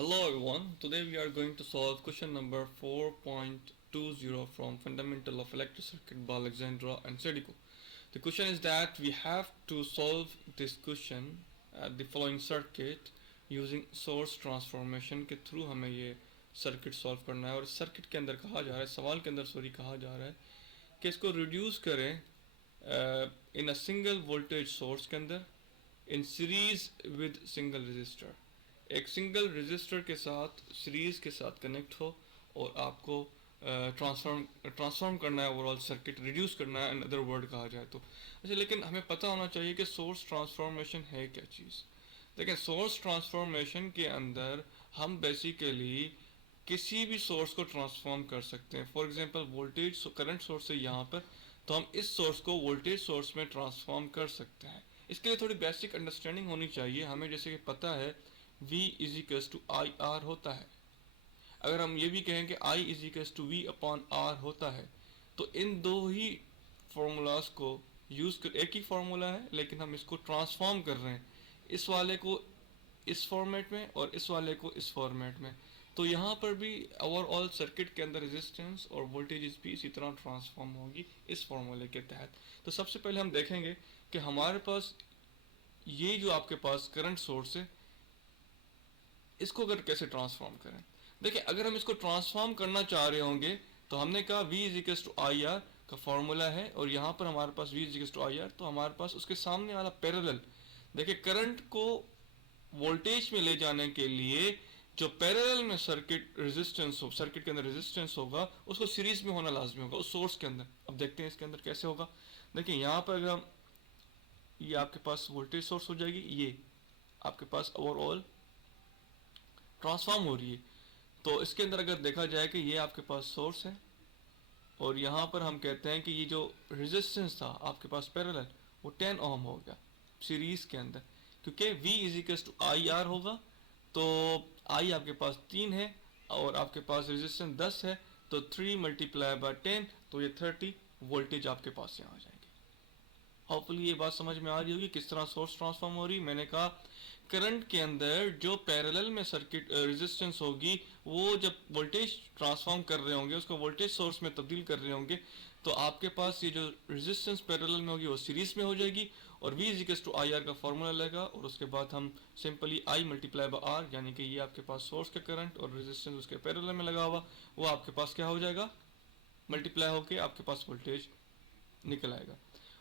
Hello everyone, today we are going to solve question number 4.20 from Fundamental of Electric Circuit by Alexandra and Sedico. The question is that we have to solve this question at the following circuit using source transformation के through हमें ये circuit solve करना है और इस circuit के अंदर कहा जा रहा है, सवाल के अंदर सॉरी कहा जा रहा है कि इसको रिड्यूस करें इन अ सिंगल वोल्टेज सोर्स के अंदर in series with single register. एक सिंगल रजिस्टर के साथ सीरीज के साथ कनेक्ट हो और आपको ट्रांसफॉर्म करना है, ओवरऑल सर्किट रिड्यूस करना है, अदर वर्ड कहा जाए तो। अच्छा, लेकिन हमें पता होना चाहिए कि सोर्स ट्रांसफॉर्मेशन है क्या चीज़। देखिए, सोर्स ट्रांसफॉर्मेशन के अंदर हम बेसिकली किसी भी सोर्स को ट्रांसफॉर्म कर सकते हैं। For example voltage current source है यहाँ पर, तो हम इस सोर्स को वोल्टेज सोर्स में ट्रांसफॉर्म कर सकते हैं। इसके लिए थोड़ी बेसिक अंडरस्टैंडिंग होनी चाहिए हमें। जैसे कि पता है V is equals to I R होता है। अगर हम ये भी कहें कि I is equals to V upon R होता है, तो इन दो ही फॉर्मूलाज को यूज़ कर, एक ही फार्मूला है लेकिन हम इसको ट्रांसफॉर्म कर रहे हैं, इस वाले को इस फॉर्मेट में और इस वाले को इस फॉर्मेट में। तो यहाँ पर भी ओवरऑल सर्किट के अंदर रेजिस्टेंस और वोल्टेजेस भी इसी तरह ट्रांसफॉर्म होगी इस फॉर्मूले के तहत। तो सबसे पहले हम देखेंगे कि हमारे पास ये जो आपके पास करंट सोर्स है, इसको अगर कैसे ट्रांसफॉर्म करें। देखिए, अगर हम इसको ट्रांसफॉर्म करना चाह रहे होंगे तो हमने कहा V is equals to I R का फॉर्मूला है और यहाँ पर हमारे पास V is equals to I R, तो हमारे पास उसके सामने वाला पैरेलल। देखिए, करंट को वोल्टेज में ले जाने के लिए जो पैरेलल में सर्किट रेजिस्टेंस हो, सर्किट के अंदर रेजिस्टेंस होगा, उसको सीरीज में होना लाजमी होगा उस सोर्स के अंदर। अब देखते हैं इसके अंदर कैसे होगा। देखिए, यहाँ पर अगर हम, ये आपके पास वोल्टेज सोर्स हो जाएगी, ये आपके पास ओवरऑल ट्रांसफॉर्म हो रही है। तो इसके अंदर अगर देखा जाए कि ये आपके पास सोर्स है और यहाँ पर हम कहते हैं कि ये जो रेजिस्टेंस था आपके पास पैरेलल, वो 10 ओम हो गया सीरीज के अंदर, क्योंकि V is equals to I R होगा। तो I आपके पास 3 है और आपके पास रेजिस्टेंस 10 है, तो 3 मल्टीप्लाई बाय 10, तो ये 30 वोल्टेज आपके पास यहाँ आ जाएंगे। होपफुली ये बात समझ में आ रही होगी किस तरह सोर्स ट्रांसफॉर्म हो रही। मैंने कहा करंट के अंदर जो पैरेलल में सर्किट रेजिस्टेंस होगी, वो जब वोल्टेज ट्रांसफॉर्म कर रहे होंगे, उसको वोल्टेज सोर्स में तब्दील कर रहे होंगे, तो आपके पास ये जो रेजिस्टेंस पैरेलल में होगी वो सीरीज में हो जाएगी और V is equals to I R का फॉर्मूला लगेगा और उसके बाद हम simply I multiply by R, यानी कि ये आपके पास सोर्स का करंट और रेजिस्टेंस उसके पैरेलल में लगा हुआ, वो आपके पास क्या हो जाएगा, मल्टीप्लाई होकर आपके पास वोल्टेज निकल आएगा।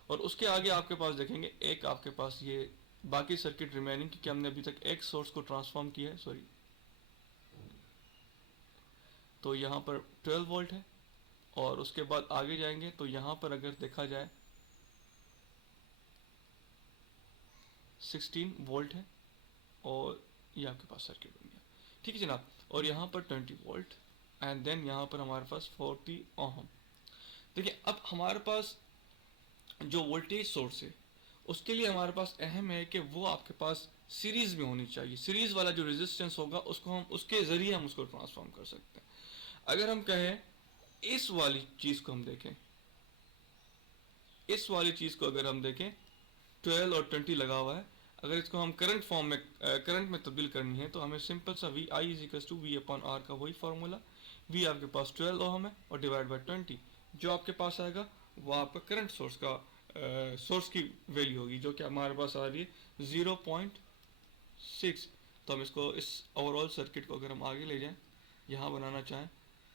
और उसके आगे आपके पास देखेंगे एक आपके पास ये बाकी सर्किट रिमेनिंग, क्योंकि हमने अभी तक एक सोर्स को ट्रांसफॉर्म किया है, सॉरी। तो यहाँ पर 12 वोल्ट है और उसके बाद आगे जाएंगे तो यहाँ पर अगर देखा जाए 16 वोल्ट है और ये आपके पास सर्किट बन गया। ठीक है जनाब, और यहाँ पर 20 वोल्ट एंड देन यहाँ पर हमारे पास 40 ओम। देखिए, अब हमारे पास जो वोल्टेज सोर्स है उसके लिए हमारे पास अहम है कि वो आपके पास सीरीज में होनी चाहिए। सीरीज वाला जो रेजिस्टेंस होगा उसको हम, उसके जरिए हम उसको ट्रांसफॉर्म कर सकते हैं। अगर हम कहें इस वाली चीज को हम देखें, इस वाली चीज को अगर हम देखें 12 और 20 लगा हुआ है, अगर इसको हम करंट फॉर्म में करंट में तब्दील करनी है तो हमें सिंपल सा V I is equal to V upon R का वही फार्मूला, V आपके पास 12 ओम है और डिवाइड बाय 20, जो आपके पास आएगा वो आपका करंट सोर्स का सोर्स की वैल्यू होगी, जो कि हमारे पास आ रही है 0.6। तो हम इसको, इस ओवरऑल सर्किट को अगर हम आगे ले जाएं, यहाँ बनाना चाहें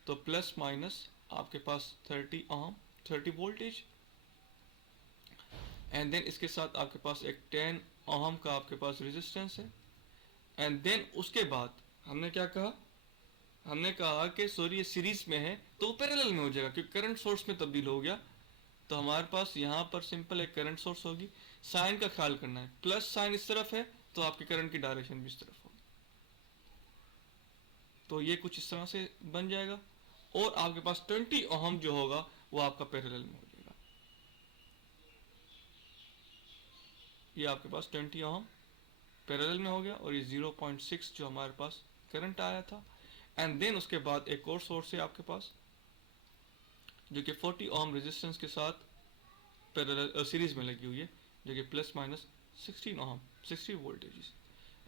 तो प्लस माइनस आपके पास 30 ओम, 30 वोल्टेज एंड देन इसके साथ आपके पास एक 10 ओम का आपके पास रेजिस्टेंस है एंड देन उसके बाद हमने क्या कहा, हमने कहा कि सॉरी ये सीरीज में है तो वो पैरेलल में हो जाएगा क्योंकि करंट सोर्स में तब्दील हो गया। तो हमारे पास यहाँ पर सिंपल एक करंट सोर्स होगी, साइन का ख्याल करना है, प्लस साइन इस तरफ है तो आपके करंट की डायरेक्शन भी इस तरफ होगी। तो ये कुछ इस तरह से बन जाएगा और आपके पास 20 ओम जो होगा वो आपका पैरेलल में हो जाएगा। ये आपके पास 20 ओम पैरेलल में हो गया और ये 0.6 जो हमारे पास करंट आया था। एंड देन उसके बाद एक और सोर्स है आपके पास जो कि 40 ओम रेजिस्टेंस के साथ पैरेलल सीरीज में लगी हुई है, जो कि plus minus 16 ohm, 60 voltage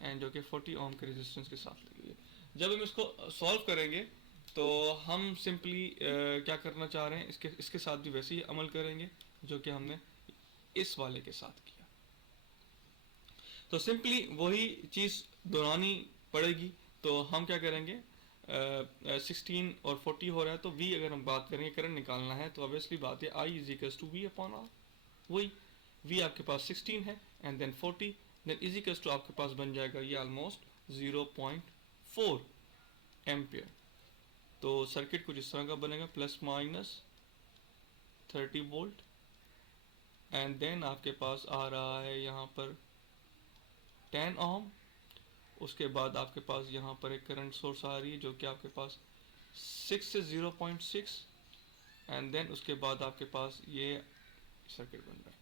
and जो कि 40 ओम के रेजिस्टेंस के साथ लगी हुई है। जब हम इसको सॉल्व करेंगे तो हम सिंपली क्या करना चाह रहे हैं, इसके साथ भी वैसे ही अमल करेंगे जो कि हमने इस वाले के साथ किया। तो सिंपली वही चीज़ दोहरानी पड़ेगी। तो हम क्या करेंगे, 16 और 40 हो रहा है, तो v अगर हम बात करेंगे करंट निकालना है तो ऑब्वियसली बात है I is equals to V upon R. वही v आपके पास 16 है and then 40, then is equals to आपके पास बन जाएगा ये ऑलमोस्ट 0.4 एम्पियर। तो सर्किट कुछ इस तरह का बनेगा, plus minus 30 volt and then आपके पास आ रहा है यहाँ पर 10 ओम। उसके बाद आपके पास यहाँ पर एक करंट सोर्स आ रही है जो कि आपके पास 6 से 0.6 एंड देन उसके बाद आपके पास ये सर्किट बन रहा है।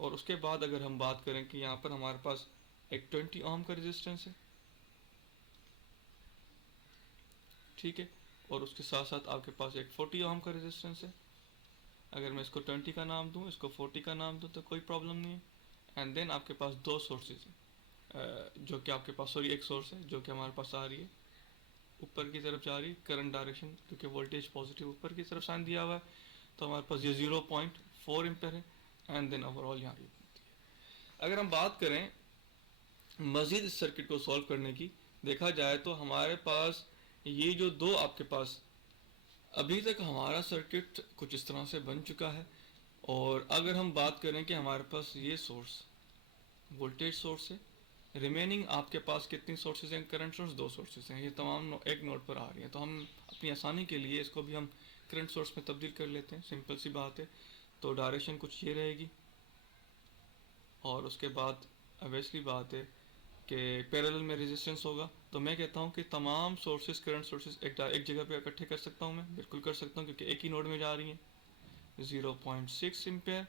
और उसके बाद अगर हम बात करें कि यहाँ पर हमारे पास एक 20 ओम का रेजिस्टेंस है, ठीक है, और उसके साथ साथ आपके पास एक 40 ओम का रेजिस्टेंस है। अगर मैं इसको 20 का नाम दूँ, इसको 40 का नाम दूँ तो कोई प्रॉब्लम नहीं है। एंड देन आपके पास दो सोर्सेज हैं, जो कि आपके पास सॉरी एक सोर्स है जो कि हमारे पास आ रही है ऊपर की तरफ जा रही है करंट डायरेक्शन, क्योंकि वोल्टेज पॉजिटिव ऊपर की तरफ साइन दिया हुआ है। तो हमारे पास ये 0.4 एम्पेयर है एंड देन ओवरऑल यहाँ है। अगर हम बात करें मजीद इस सर्किट को सॉल्व करने की, देखा जाए तो हमारे पास ये जो दो आपके पास अभी तक हमारा सर्किट कुछ इस तरह से बन चुका है। और अगर हम बात करें कि हमारे पास ये सोर्स वोल्टेज सोर्स है, रिमेनिंग आपके पास कितनी सोर्सेज हैं, करंट सोर्स दो सोर्सेज हैं, ये तमाम एक नोड पर आ रही हैं। तो हम अपनी आसानी के लिए इसको भी हम करंट सोर्स में तब्दील कर लेते हैं, सिंपल सी बात है। तो डायरेक्शन कुछ ये रहेगी और उसके बाद ऑब्वियसली बात है कि पैरेलल में रेजिस्टेंस होगा। तो मैं कहता हूँ कि तमाम सोर्सेज करंट सोर्सेज एक जगह पे इकट्ठे कर सकता हूँ, मैं बिल्कुल कर सकता हूँ क्योंकि एक ही नोड में जा रही हैं। 0.6 एम्पेयर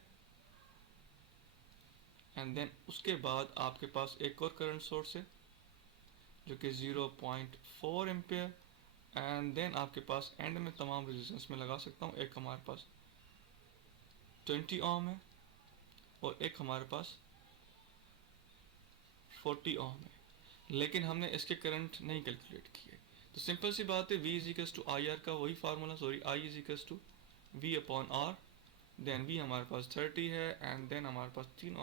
एंड देन उसके बाद आपके पास एक और करंट सोर्स है जो कि 0.4 एम्पेयर एंड देन आपके पास एंड में तमाम रेजिस्टेंस में लगा सकता हूँ। एक हमारे पास 20 ओम है और एक हमारे पास 40 ओम है, लेकिन हमने इसके करंट नहीं कैलकुलेट किए। तो सिंपल सी बात है, V is equals to I R का वही formula, sorry I is equals to V upon R. Then V हमारे पास 30 है एंड देन हमारे पास 10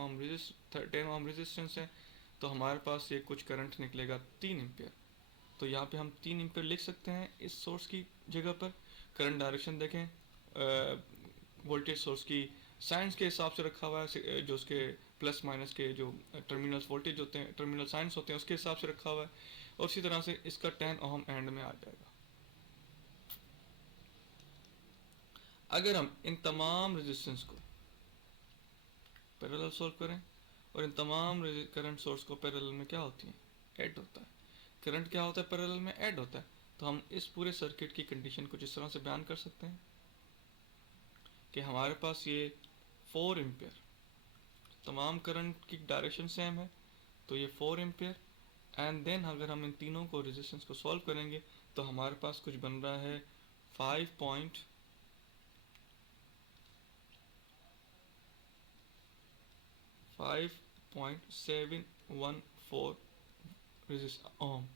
ओम रेजिस्टेंस है। तो हमारे पास ये कुछ करंट निकलेगा 3 एम्पियर। तो यहाँ पे हम 3 एम्पियर लिख सकते हैं इस सोर्स की जगह पर। करंट डायरेक्शन देखें, वोल्टेज सोर्स की साइंस के हिसाब से रखा हुआ है, जो उसके प्लस माइनस के जो टर्मिनल्स वोल्टेज होते हैं, टर्मिनल साइंस होते हैं, उसके हिसाब से रखा हुआ है। और इसी तरह से इसका 10 ओम एंड में आ जाएगा। अगर हम इन तमाम रेजिस्टेंस को पैरेलल सॉल्व करें और इन तमाम करंट सोर्स को पैरेलल में क्या होती है, ऐड होता है। करंट क्या होता है, पैरेलल में ऐड होता है। तो हम इस पूरे सर्किट की कंडीशन कुछ इस तरह से बयान कर सकते हैं कि हमारे पास ये 4 एम्पियर, तमाम करंट की डायरेक्शन सेम है, तो ये 4 एम्पियर एंड देन अगर हम इन तीनों को रेजिस्टेंस को सॉल्व करेंगे तो हमारे पास कुछ बन रहा है 5.714 ओम।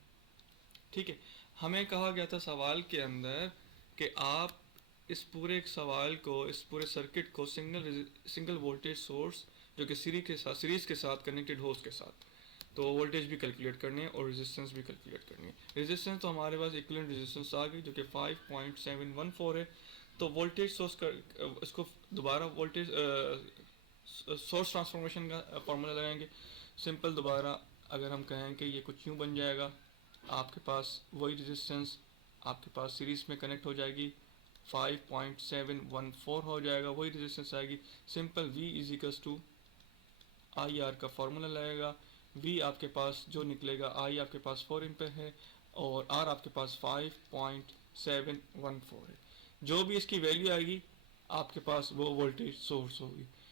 ठीक है, हमें कहा गया था सवाल के अंदर कि आप इस पूरे सवाल को, इस पूरे सर्किट को सिंगल वोल्टेज सोर्स जो कि सीरीज के साथ कनेक्टेड हो उसके साथ, तो वोल्टेज भी कैलकुलेट करनी है और रेजिस्टेंस भी कैलकुलेट करनी है। रेजिस्टेंस तो हमारे पास इक्विवेलेंट रेजिस्टेंस आ गई जो कि 5.714 है। तो वोल्टेज सोर्स का इसको दोबारा वोल्टेज सोर्स ट्रांसफॉर्मेशन का फॉर्मूला लगाएंगे। सिंपल दोबारा अगर हम कहें कि ये कुछ यूँ बन जाएगा, आपके पास वही रेजिस्टेंस आपके पास सीरीज में कनेक्ट हो जाएगी, 5.714 हो जाएगा, वही रेजिस्टेंस आएगी। Simple V is equals to I R का फॉर्मूला लगेगा। V आपके पास जो निकलेगा, I आपके पास 4 एम्पेयर है और R आपके पास 5.714 है। जो भी इसकी वैल्यू आएगी आपके पास वो वोल्टेज सोर्स होगी।